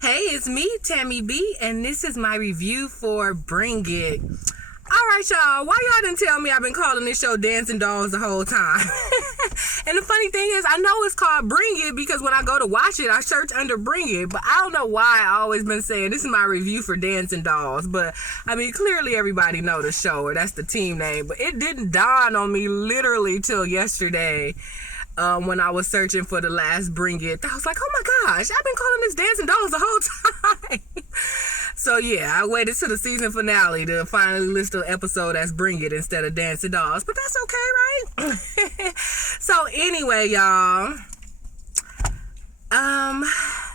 Hey, it's me, Tammy B, and this is my review for Bring It. Alright, y'all, why y'all didn't tell me I've been calling this show Dancing Dolls the whole time? And the funny thing is, I know it's called Bring It because when I go to watch it, I search under Bring It, but I don't know why I always been saying this is my review for Dancing Dolls. But, I mean, clearly everybody know the show, or that's the team name, but it didn't dawn on me literally till yesterday. When I was searching for the last Bring It, I was like, oh my gosh, I've been calling this Dancing Dolls the whole time. So yeah, I waited to the season finale to finally list an episode as Bring It instead of Dancing Dolls, but that's okay, right? So anyway, y'all,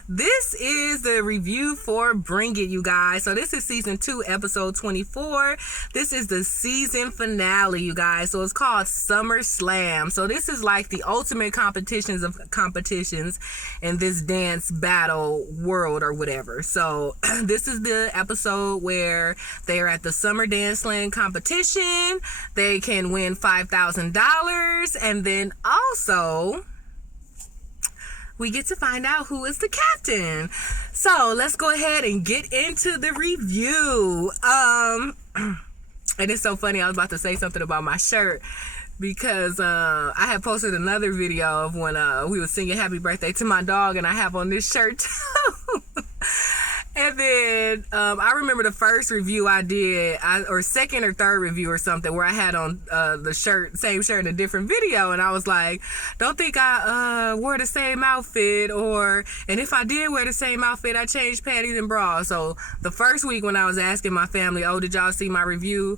this is the review for Bring It, you guys. So this is season 2, episode 24. This is the season finale, you guys. So it's called Summer Slam. So this is like the ultimate competitions of competitions in this dance battle world or whatever. So this is the episode where they are at the Summer Dance Slam competition. They can win $5,000, and then also we get to find out who is the captain. So let's go ahead and get into the review. And it's so funny, I was about to say something about my shirt because I had posted another video of when we were singing Happy Birthday to my dog, and I have on this shirt too. And then I remember the first review I did, or second or third review or something, where I had on the same shirt in a different video, and I was like, don't think I wore the same outfit, and if I did wear the same outfit, I changed panties and bras. So the first week when I was asking my family, oh, did y'all see my review?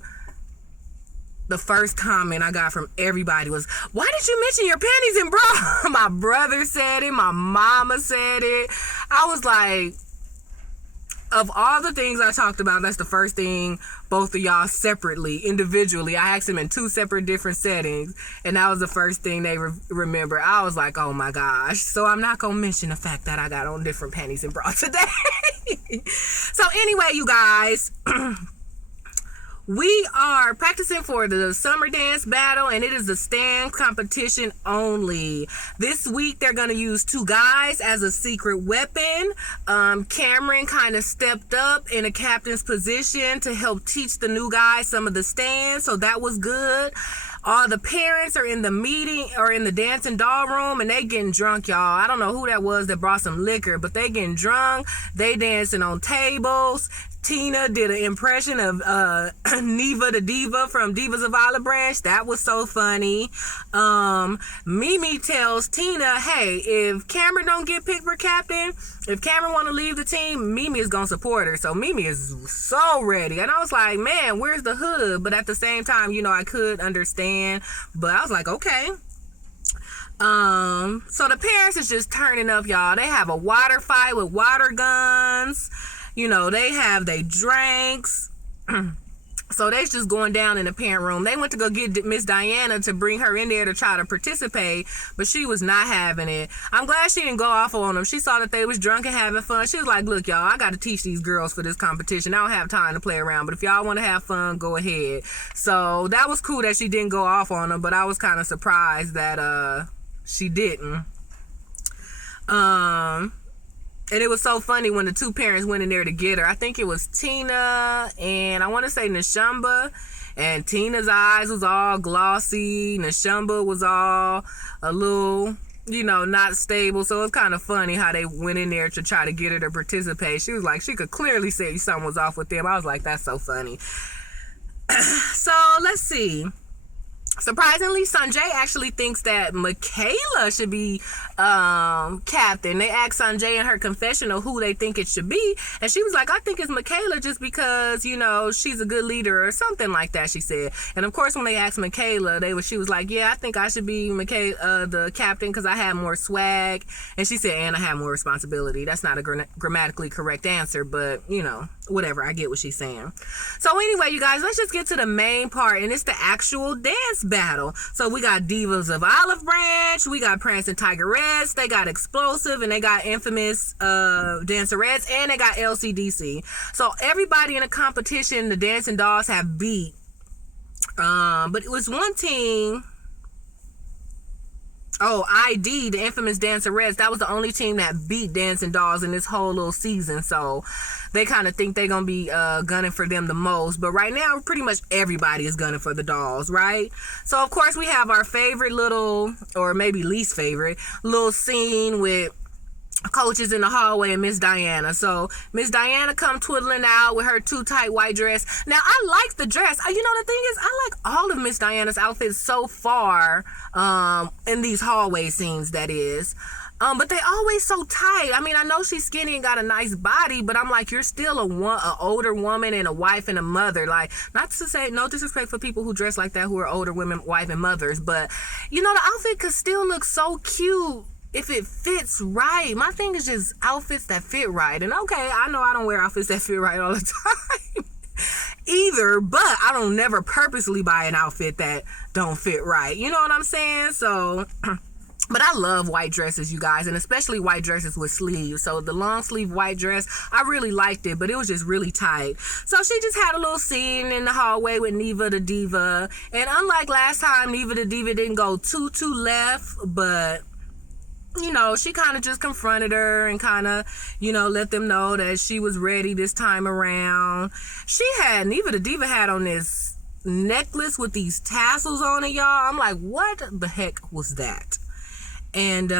The first comment I got from everybody was, why did you mention your panties and bras? My brother said it, my mama said it. I was like, of all the things I talked about, that's the first thing both of y'all separately, individually, I asked them in 2 separate different settings, and that was the first thing they remember. I was like, oh my gosh. So I'm not gonna mention the fact that I got on different panties and bras today. So anyway, you guys, we are practicing for the summer dance battle, and it is a stand competition only. This week, they're going to use 2 guys as a secret weapon. Cameron kind of stepped up in a captain's position to help teach the new guys some of the stands, so that was good. All the parents are in the meeting or in the dancing doll room, and they getting drunk, y'all. I don't know who that was that brought some liquor, but they getting drunk. They dancing on tables. Tina did an impression of Neva the Diva from Divas of Olive Branch. That was so funny. Mimi tells Tina, hey, if Cameron don't get picked for captain, if Cameron want to leave the team, Mimi is going to support her. So Mimi is so ready. And I was like, man, where's the hood? But at the same time, you know, I could understand. But I was like, okay. So the parents is just turning up, y'all. They have a water fight with water guns. You know, they have their drinks. So they's just going down in the parent room. They went to go get Miss Diana to bring her in there to try to participate, but she was not having it. I'm glad she didn't go off on them. She saw that they was drunk and having fun. She was like, look, y'all, I got to teach these girls for this competition. I don't have time to play around, but if y'all want to have fun, go ahead. So that was cool that she didn't go off on them, but I was kind of surprised that she didn't. And it was so funny when the 2 parents went in there to get her. I think it was Tina and I want to say Nashamba. And Tina's eyes was all glossy. Nashamba was all a little, you know, not stable. So it's kind of funny how they went in there to try to get her to participate. She was like, she could clearly say something was off with them. I was like, that's so funny. So let's see. Surprisingly, Sanjay actually thinks that Michaela should be captain. They asked Sanjay in her confessional who they think it should be, and she was like, I think it's Michaela just because, you know, she's a good leader or something like that, she said. And of course, when they asked Michaela, she was like, yeah, I think I should be the captain because I have more swag. And she said, and I have more responsibility. That's not a grammatically correct answer, but, you know, whatever. I get what she's saying. So anyway, you guys, let's just get to the main part, and it's the actual dance battle. So we got Divas of Olive Branch, we got Prancing Tigerettes, they got Explosive, and they got Infamous Dancerettes, and they got LCDC. So everybody in the competition, the Dancing Dolls have beat. But it was one team Oh, ID, the infamous Dancerettes, that was the only team that beat Dancing Dolls in this whole little season. So they kind of think they're going to be gunning for them the most. But right now, pretty much everybody is gunning for the Dolls, right? So, of course, we have our favorite little, or maybe least favorite, little scene with coaches in the hallway and Miss Diana. So Miss Diana come twiddling out with her too tight white dress. Now I like the dress. You know, the thing is, I like all of Miss Diana's outfits so far in these hallway scenes, that is. But they always so tight. I mean, I know she's skinny and got a nice body, but I'm like, you're still a older woman and a wife and a mother. Like, not to say no disrespect for people who dress like that, who are older women, wife and mothers, but you know, the outfit could still look so cute if it fits right. My thing is just outfits that fit right. And okay, I know I don't wear outfits that fit right all the time either, but I don't never purposely buy an outfit that don't fit right. You know what I'm saying? So but I love white dresses, you guys, and especially white dresses with sleeves. So the long sleeve white dress, I really liked it, but it was just really tight. So she just had a little scene in the hallway with Neva the Diva. And unlike last time, Neva the Diva didn't go too left, but you know, she kind of just confronted her and kind of, you know, let them know that she was ready this time around. Neva the Diva had on this necklace with these tassels on it, y'all. I'm like, what the heck was that? And,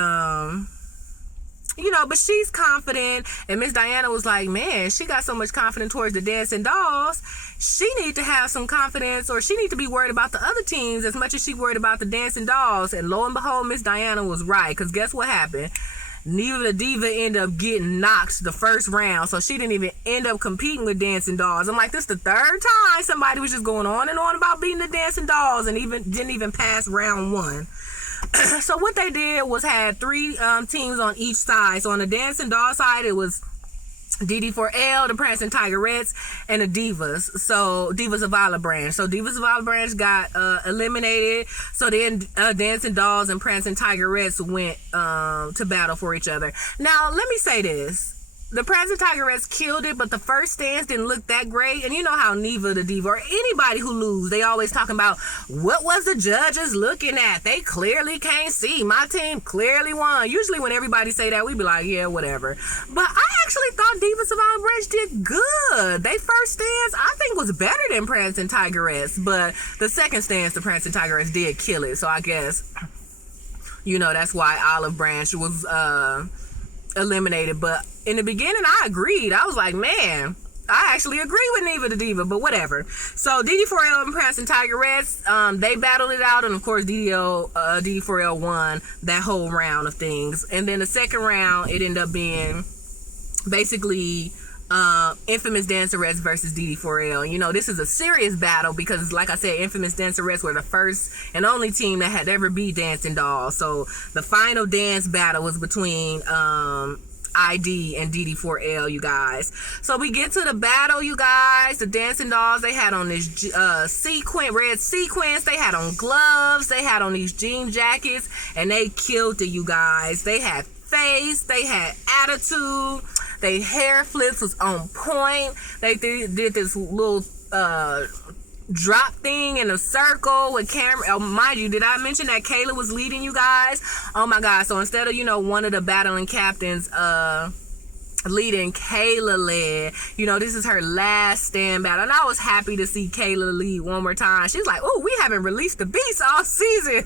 you know, but she's confident. And Miss Diana was like, man, she got so much confidence towards the Dancing Dolls. She need to have some confidence, or she need to be worried about the other teams as much as she worried about the Dancing Dolls. And lo and behold, Miss Diana was right. Because guess what happened? Neva the Diva ended up getting knocked the first round. So she didn't even end up competing with Dancing Dolls. I'm like, this is the third time somebody was just going on and on about beating the Dancing Dolls and didn't even pass round one. So what they did was had three teams on each side. So on the Dancing Doll side, it was E24, the Prancing Tigerettes, and the Divas. So Divas of Olive Branch. So Divas of Olive Branch got eliminated. So then Dancing Dolls and Prancing Tigerettes went to battle for each other. Now let me say this. The Prancing Tigerettes killed it, but the first stands didn't look that great. And you know how Neva the Diva, or anybody who lose, they always talking about, what was the judges looking at? They clearly can't see. My team clearly won. Usually when everybody say that, we be like, yeah, whatever. But I actually thought Divas of Olive Branch did good. They first stands, I think, was better than Prancing Tigerettes. But the second stands, the Prancing Tigerettes did kill it. So I guess, you know, that's why Olive Branch was eliminated. But in the beginning, I agreed. I was like, man, I actually agree with Neva the Diva, but whatever. So DD4L and Prancing Tigerettes, they battled it out, and of course DD4L won that whole round of things. And then the second round, it ended up being basically Infamous Dancerettes versus DD4L. You know, this is a serious battle because, like I said, Infamous Dancerettes were the first and only team that had ever beat Dancing Dolls. So the final dance battle was between ID and DD4L, you guys. So we get to the battle, you guys. The Dancing Dolls, they had on this red sequins. They had on gloves. They had on these jean jackets, and they killed it, you guys. They had face. They had attitude. They hair flips was on point. They did this little drop thing in a circle with camera. Oh, mind you, did I mention that Kayla was leading, you guys? Oh my God. So instead of, you know, one of the battling captains leading, Kayla led. You know, this is her last stand battle, and I was happy to see Kayla lead one more time. She's like, oh, we haven't released the beast all season.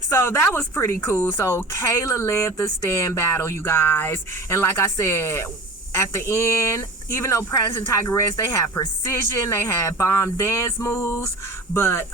So that was pretty cool. So Kayla led the stand battle, you guys. And like I said, at the end, even though Prancing Tigerettes, they had precision, they had bomb dance moves, but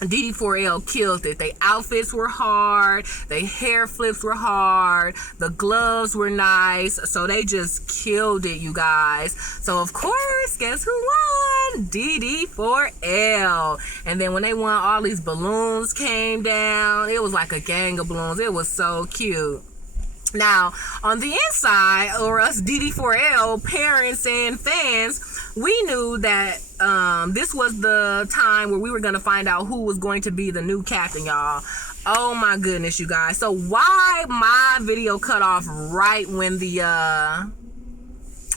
DD4L killed it. They outfits were hard, they hair flips were hard, the gloves were nice, so they just killed it, you guys. So of course, guess who won? DD4L. And then when they won, all these balloons came down. It was like a gang of balloons. It was so cute. Now, on the inside, or us DD4L parents and fans, we knew that this was the time where we were going to find out who was going to be the new captain, y'all. Oh my goodness, you guys. So why my video cut off right when the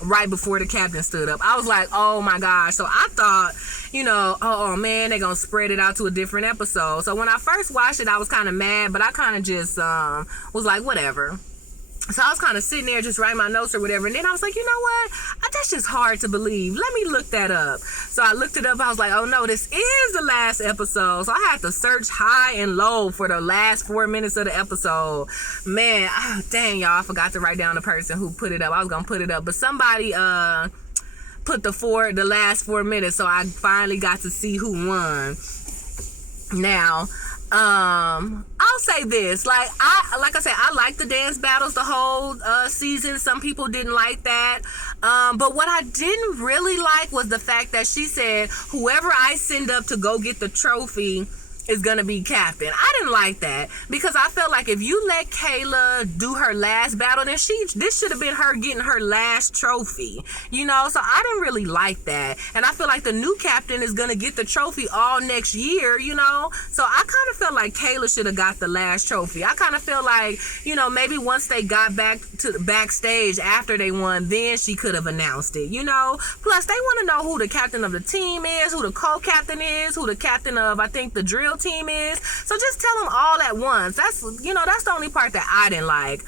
right before the captain stood up. I was like, oh my gosh. So I thought, oh man, they're gonna spread it out to a different episode. So when I first watched it, I was kind of mad, but I kind of just was like, whatever. So I was kind of sitting there just writing my notes or whatever. And then I was like, you know what? That's just hard to believe. Let me look that up. So I looked it up. I was like, oh no, this is the last episode. So I had to search high and low for the last 4 minutes of the episode. Man, dang, y'all, I forgot to write down the person who put it up. I was going to put it up. But somebody put the last 4 minutes. So I finally got to see who won. Now, I'll say this, like I said, I like the dance battles the whole season. Some people didn't like that, but what I didn't really like was the fact that she said, whoever I send up to go get the trophy is gonna be captain. I didn't like that, because I felt like if you let Kayla do her last battle, then this should have been her getting her last trophy, so I didn't really like that. And I feel like the new captain is gonna get the trophy all next year, so I kind of felt like Kayla should have got the last trophy. I kind of feel like, maybe once they got back to the backstage after they won, then she could have announced it, plus they want to know who the captain of the team is, who the co-captain is, who the captain of, I think, the drill team is. So just tell them all at once. That's the only part that I didn't like.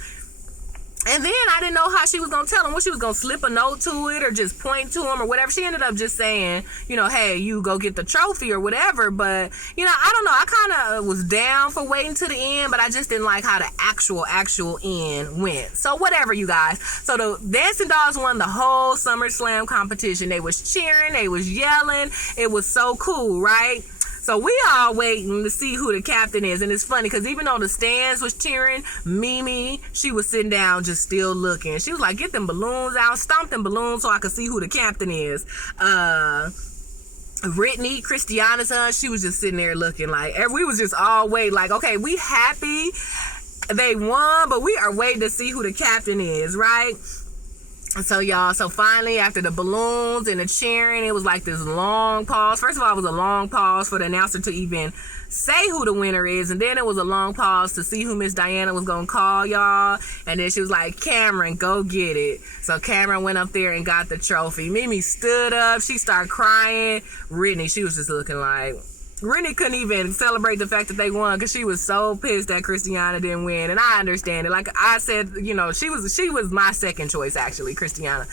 And then I didn't know how she was going to tell him. What, she was going to slip a note to it or just point to him or whatever. She ended up just saying, hey, you go get the trophy or whatever. But, I don't know. I kind of was down for waiting to the end, but I just didn't like how the actual end went. So whatever, you guys. So the Dancing Dolls won the whole SummerSlam competition. They was cheering. They was yelling. It was so cool, right? So we all waiting to see who the captain is. And it's funny because even though the stands was cheering, Mimi, she was sitting down just still looking. She was like, get them balloons out, stomp them balloons so I could see who the captain is. Brittany, Christiana's son, she was just sitting there looking like, and we was just all waiting like, okay, we happy they won, but we are waiting to see who the captain is, right? So y'all, so finally after the balloons and the cheering, it was like this long pause. First of all, it was a long pause for the announcer to even say who the winner is, and then it was a long pause to see who Miss Diana was gonna call, y'all. And then she was like, Cameron, go get it. So Cameron went up there and got the trophy. Mimi stood up, she started crying. Brittany, she was just looking like, Brittany couldn't even celebrate the fact that they won because she was so pissed that Christiana didn't win. And I understand it. Like I said, she was my second choice, actually, Christiana.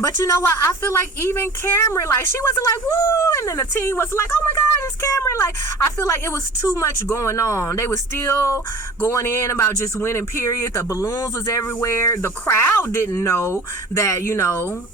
But you know what? I feel like even Cameron, like, she wasn't like, woo, and then the team was like, oh my God, it's Cameron. Like, I feel like it was too much going on. They were still going in about just winning, period. The balloons was everywhere. The crowd didn't know that,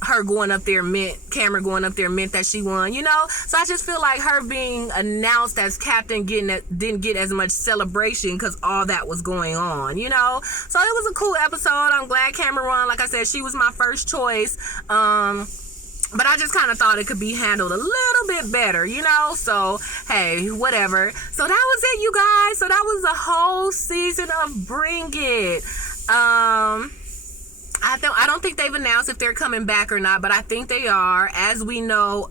her going up there meant, Cameron going up there meant that she won, So I just feel like her being announced as captain didn't get as much celebration because all that was going on, So it was a cool episode. I'm glad Cameron won. Like I said, she was my first choice. But I just kind of thought it could be handled a little bit better, So, hey, whatever. So that was it, you guys. So that was the whole season of Bring It. I don't think they've announced if they're coming back or not, but I think they are. As we know,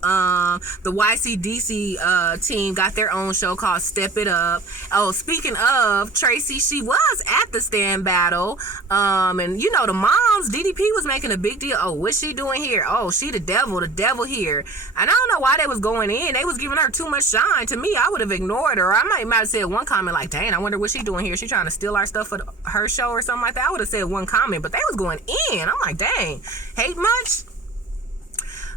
the YCDC team got their own show called Step It Up. Oh, speaking of, Tracy, she was at the stand battle. And the moms, DDP was making a big deal. Oh, what's she doing here? Oh, she the devil here. And I don't know why they was going in. They was giving her too much shine. To me, I would have ignored her. I might have said one comment like, dang, I wonder what she doing here. She trying to steal our stuff for her show or something like that. I would have said one comment, but they was going in. I'm like, dang, hate much?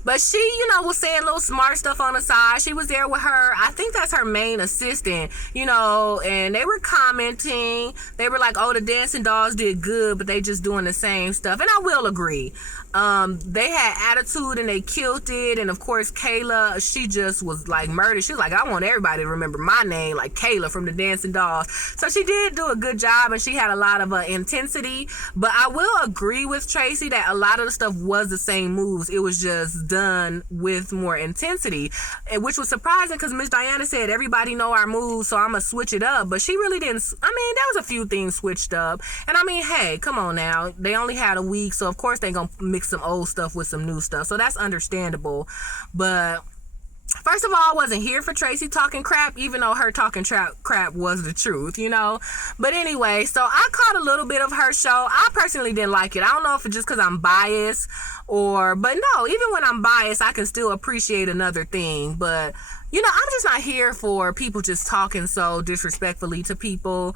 But she, was saying little smart stuff on the side. She was there with her, I think that's her main assistant, and they were commenting. They were like, oh, the Dancing Dolls did good, but they just doing the same stuff. And I will agree. They had attitude and they killed it. And of course, Kayla, she just was like murdered. She was like, I want everybody to remember my name, like Kayla from the Dancing Dolls. So she did do a good job and she had a lot of intensity. But I will agree with Tracy that a lot of the stuff was the same moves. It was just done with more intensity, which was surprising because Miss Diana said everybody know our moves, so I'm gonna switch it up. But she really didn't. I mean, there was a few things switched up, and I mean, hey, come on now, they only had a week, so of course they gonna mix some old stuff with some new stuff, so that's understandable. But First of all, I wasn't here for Tracy talking crap, even though her talking crap was the truth, you know. But anyway, so I caught a little bit of her show. I personally didn't like it. I don't know if it's just because I'm biased but no, even when I'm biased, I can still appreciate another thing. But, you know, I'm just not here for people just talking so disrespectfully to people.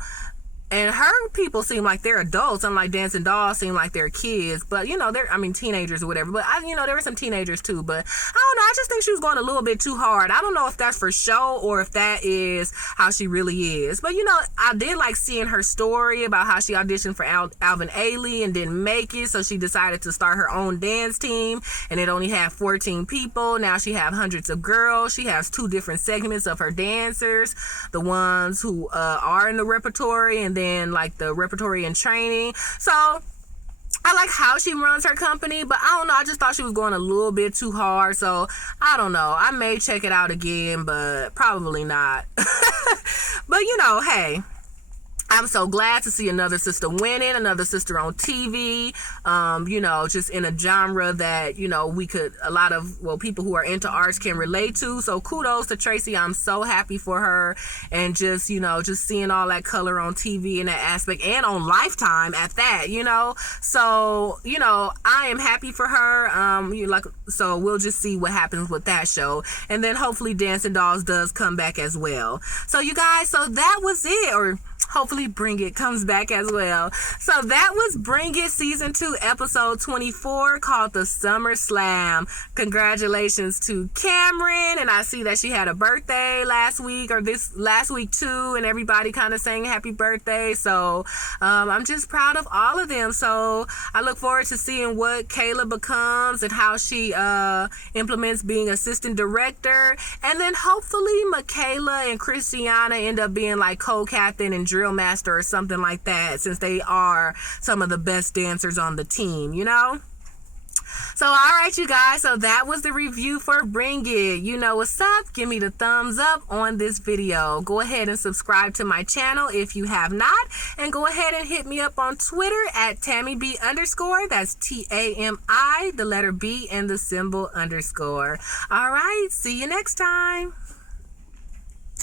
And her people seem like they're adults, unlike Dancing Dolls seem like they're kids. But, you know, teenagers or whatever. But, there were some teenagers too. But, I don't know. I just think she was going a little bit too hard. I don't know if that's for show or if that is how she really is. But, you know, I did like seeing her story about how she auditioned for Alvin Ailey and didn't make it. So she decided to start her own dance team. And it only had 14 people. Now she have hundreds of girls. She has 2 different segments of her dancers. The ones who are in the repertory and then like the repertory and training. So I like how she runs her company, but I don't know, I just thought she was going a little bit too hard. So I don't know, I may check it out again, but probably not. But you know, hey, I'm so glad to see another sister winning, another sister on TV, just in a genre that, people who are into arts can relate to. So kudos to Tracy. I'm so happy for her. And just seeing all that color on TV in that aspect and on Lifetime at that, So, I am happy for her. So we'll just see what happens with that show. And then hopefully Dancing Dolls does come back as well. So you guys, so that was it. Or hopefully Bring It comes back as well. So that was Bring It Season 2 Episode 24 called The Summer Slam. Congratulations to Cameron. And I see that she had a birthday last week too. And everybody kind of sang happy birthday. So I'm just proud of all of them. So I look forward to seeing what Kayla becomes and how she implements being assistant director. And then hopefully Michaela and Christiana end up being like co-captain and drill master or something like that, since they are some of the best dancers on the team, So all right, you guys, so that was the review for Bring It. You know what's up? Give me the thumbs up on this video. Go ahead and subscribe to my channel if you have not, and go ahead and hit me up on Twitter at TammyB_. That's TAMI, the letter B and the symbol _. All right, see you next time.